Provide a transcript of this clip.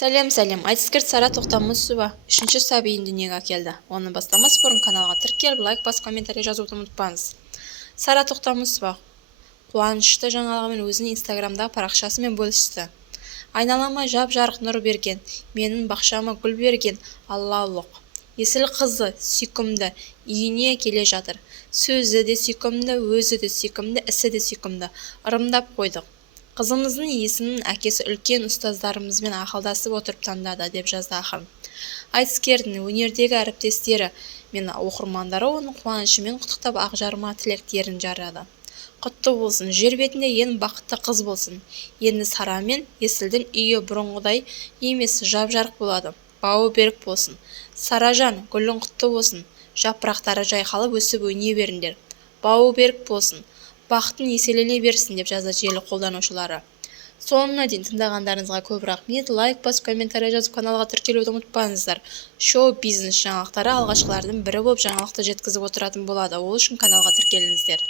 Сәлем, айтыскер Сара Тоқтамысова 3-ші сәбиін дүниеге әкелді. Оны бастамас бұрын каналға тіркеліп, лайк бас, комментарий жазуды ұмытпаңыз. Сара Тоқтамысова қуанышты жаңалығымен өзінің инстаграмдағы парақшасымен бөлісті. Айналама жап-жарық нұр берген, менің бақшама гүл берген Алла ұлық. Есіл қызы сүйкімді, үйіне келе жатыр. Сөзі де сүйкімді, өзі де сүйкімді, ісі де сүйкімді. Ырымдап қойдық. Қызымыздың есімін әкесі үлкен ұстаздарымызбен ақылдасып отырып таңдады, деп жазды ақын. Айтыскердің өнердегі әріптестері мен оқырмандары оның қуанышымен құттықтап ақжарма тілектерін жарады. Құтты болсын, жер бетінде ең бақытты қыз болсын. Енді Сара мен Есілдің үйі бұрынғыдай емес, жап-жарық болады. Бауы берік болсын. Саражан, гүлің құтты болсын. Жапырақтары жайқалып өсіп өне беріңдер. Бауы берік болсын. Бақытын еселене берсін, деп жазды желі қолданушылары. Соңына дейін тыңдағандарыңызға көп рахмет. Лайк бас, комментарий жазып каналға тіркелуді ұмытпаңыздар. Шоу-бизнес жаңалықтары алғашқылардың бірі болып жаңалықты жеткізіп отыратын болады. Ол үшін каналға тіркеліңіздер.